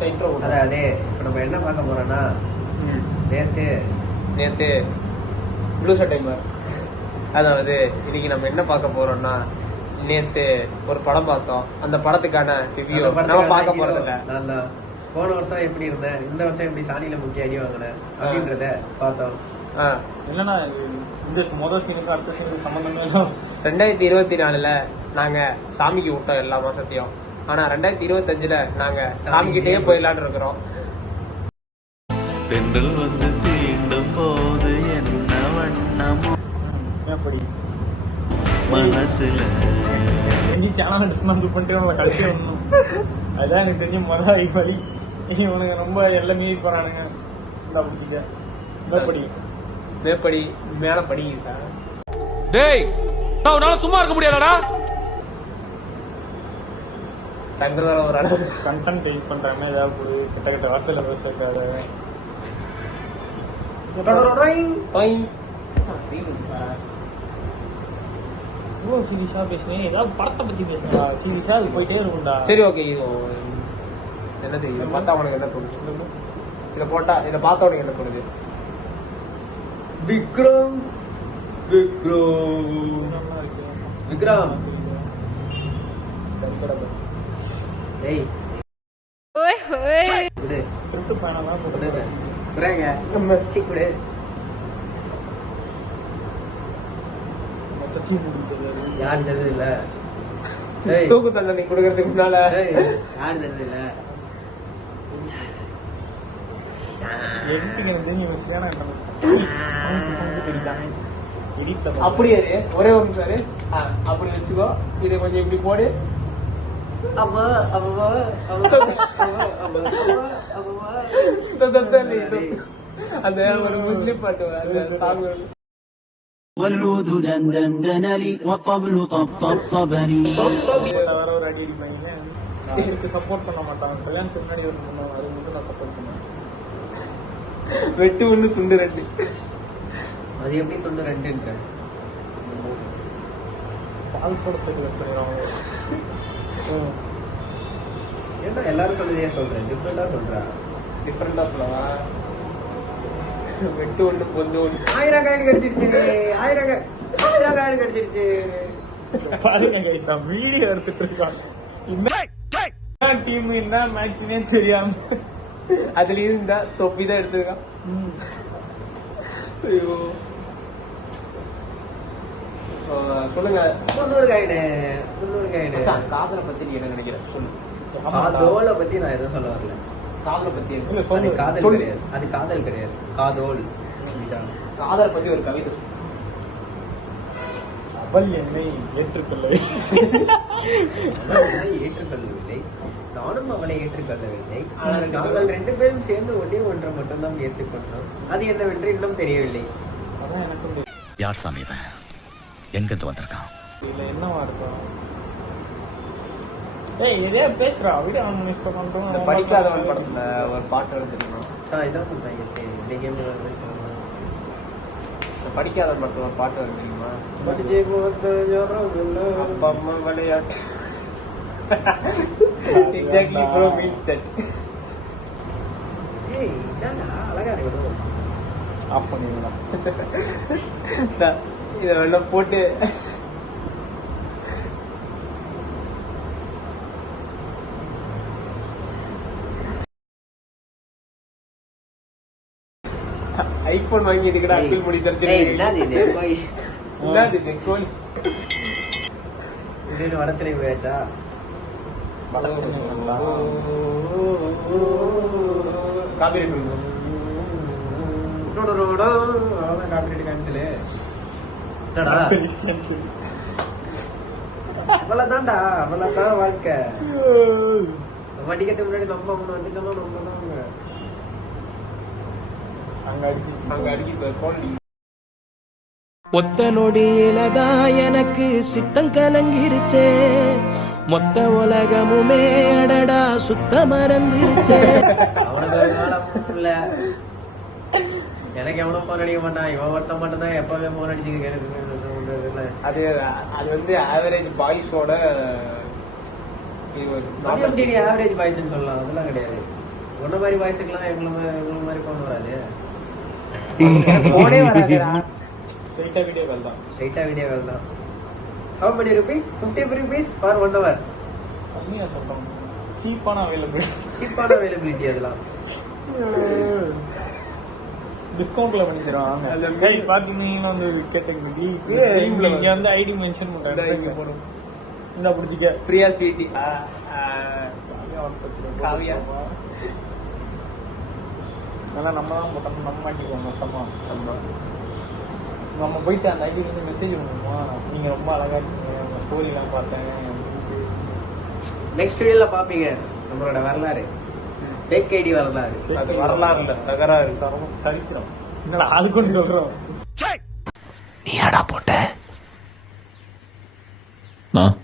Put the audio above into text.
அதே இப்ப நம்ம என்ன பார்க்க போறோம்னா நேத்து ப்ளூ ஷர்ட் டைமர். அதாவது இன்னைக்கு நம்ம என்ன பார்க்க போறோம்னா, நேத்து ஒரு படம் பார்த்தோம். அந்த படத்துக்கான ரிவ்யூ நம்ம பார்க்க போறது இல்ல. போன வருஷம் எப்படி இருந்தேன், இந்த வருஷம் எப்படி சாணியில முக்கிய அடி வாங்கினேன் அப்படின்றத பார்த்தோம். இல்லன்னா இந்த முதல் சீனுக்கு அடுத்த சீனுக்கு சம்பந்தமே இல்லை. 2024 நாங்க சாமிக்கு விட்டோம் எல்லா மாசத்தையும். ஆனா 2025 நாங்க சாமி கிட்டே போயிடலான்னு இருக்கிறோம். தென்றல் வந்து தீண்டும் போது என்ன வண்ணமோ எப்படி மனசுல சேனல் டிஸ்மேண்டில் பண்ணிட்டு அவங்களை கழிச்சு வரணும். அதுதான் எனக்கு தெரிஞ்ச முதல் வழி. இவனுங்க ரொம்ப எல்லாம் மீறி போறானுங்க. இந்த பிடிச்சிக்க மேப்படி மேப்படி மேல படிக்கிட்டா. டேய் தவனால சும்மா இருக்க முடியாதடா. தங்குறதால ஒரு அளவு கண்டென்ட் எடிட் பண்றாங்க. ஏதாவது ஒரு கிட்ட கிட்ட வார்த்தையில பேசுறாரு. சீரியஸா பேசுனேன். ஏதாவது படத்தை பத்தி பேசுனா சீரியஸா அது போயிட்டே இருக்கும்டா. சரி ஓகே. இது என்ன தெரியும் பார்த்தா உனக்கு என்ன தோணுது? இதை போட்டா இதை பார்த்தா உனக்கு என்ன தோணுது? விக்ரம் விக்ரம் ஏய் ஓய் ஓய் குடு சுட்டு பயணமா போடுங்க. குறேங்க மச்சி குடு. மொத்தச்சி முடிச்சது யார் தெரியுது இல்ல. தூக்கு தண்டனை கொடுக்கறதுக்கு முன்னால யார் தெரியுது இல்ல. அப்படியே ஒரே ஒரு சாரு அப்படி வச்சுக்கோ. இதை கொஞ்சம் இப்படி போடு. அந்த ஒரு முஸ்லிம் பாட்டு அந்த சாங் والعود دندن لي والطبل طبطبني ஒரு அடி அடிப்பாங்க. இதுக்கு சப்போர்ட் பண்ண மாட்டாங்க. கல்யாணத்துக்கு முன்னாடி ஒரு பண்ணுவாங்க. அது மட்டும் நான் சப்போர்ட் பண்ணுவேன். வெட்டு ஒண்ணு துண்டு ரெண்டு. அது எப்படி துண்டு ரெண்டுன்ற பால்ஸோட சேர்த்து வெட் பண்ணிடுவாங்க. ஏன்னா எல்லாரும் சொல்றதே சொல்றேன். டிஃப்ரெண்டா சொல்லவா? வெட்டு ஒண்ணு பொண்ணு ஒண்ணு. 1000 காயின் கடிச்சிடுச்சு. 1000 காயின் கடிச்சிடுச்சு. பாருங்க வீடியோ எடுத்துட்டு இருக்கான். இந்த டீம் என்ன மேட்ச்னே தெரியாம அதுலயும் இந்த தொப்பி தான் எடுத்திருக்கான். ஐயோ சொல்லுங்க. 300 காயின். காதலை பத்தி நீ என்ன நினைக்கிற சொல்லு. காதோலை பத்தி நான் எதுவும் சொல்ல வரல. காதலை பத்தி அது காதல் கிடையாது. அது காதல் கிடையாது. காதோல். காதலை பத்தி ஒரு கவிதை. அவள் என்னை ஏற்றுக்கொள்ளவில்லை. நானும் அவளை ஏற்றுக்கொள்ளவில்லை. நாங்கள் 2 பேரும் சேர்ந்து ஒன்றை மட்டும்தான் ஏற்றுக்கொண்டோம். அது என்னவென்று இன்னும் தெரியவில்லை. அதான் எனக்கு யார் சாமி இவன்? எங்கிருந்து வந்திருக்கான்? இல்ல என்னவா இருக்கும்? இதே பேசுறா. வீடியோ மினிஸ்டர் பண்றோம். படிக்காதவன் படத்துல ஒரு பாட்டு வருது தெரியுமா? இதான் படிக்காதவன் படத்துல ஒரு பாட்டு வருது தெரியுமா? அப்பா அம்மா விளையாட்டு. Exactly bro means that. ஏய் என்னடா அழகா இருக்கு. ஆஃப் பண்ணிடலாம். இதை வேணா போட்டு ஐபோன் வாங்கி இதுக்கட ஆப்பிள் முடி தரது. என்னது கோல் இது வடச்சலை போயாச்சா? Copyright copyright cancel. அவ்வளவுதான்டா. அவ்வளவுதான் வாழ்க்கை. வண்டிக்கிறதுக்கு முன்னாடி நம்ம ஒண்ணு வந்துக்கணும். நம்ம தான் அங்க அடிக்க ஒத்த நொடியிலதான் எனக்கு சித்தம் கலங்கிருச்சே. மொத்த உலகமுமே அடடா சுத்த மறந்துருச்சே. எனக்கு எவனும் போன் அடிக்க மாட்டான். இவன் ஒருத்தன் மட்டும் தான் எப்பவே போன் அடிச்சுக்க. அது அது வந்து ஆவரேஜ் பாய்ஸோட ஆவரேஜ் பாய்ஸ்ன்னு சொல்லலாம். அதெல்லாம் கிடையாது. உன்ன மாதிரி வாய்ஸுக்கெல்லாம் எங்களை மாதிரி போன் வராது. போனே வராதுடா. ஸ்ட்ரைட்டா வீடியோ கால் தான். ஸ்ட்ரைட்டா வீடியோ கால் தான். How many rupees? 50 rupees for 1 hour. கம்மியா சொல்றோம். சீப்பான அவைலபிலிட்டி அதெல்லாம். டிஸ்கவுண்ட்ல பண்ணி தருவாங்க. டேய் பாத்தீங்கன்னா வந்து கேட்டகரி இங்க வந்து ஐடி மென்ஷன் பண்றாங்க. இங்க போறோம். இந்த புடிச்சிக்க பிரியா ஸ்வீட்டி. காவியா. அதெல்லாம் நம்ம தான் போட்டோம். நம்ம மாட்டிக்குவோம் மொத்தமா. நம்ம போயிட்டு அந்த ஐடி வந்து மெசேஜ் பண்ணுவோமா, நீங்க ரொம்ப அழகா இருக்கீங்க, உங்க ஸ்டோரி எல்லாம் பார்த்தேன். நெக்ஸ்ட் வீடியோல பாப்பீங்க நம்மளோட வரலாறு. ஃபேக் ஐடி வரலாறு. அது வரலாறு இல்ல, தகராறு. சரித்திரம். என்னடா அதுக்கு ஒன்று சொல்றோம். நீ ஆடா போட்ட நான்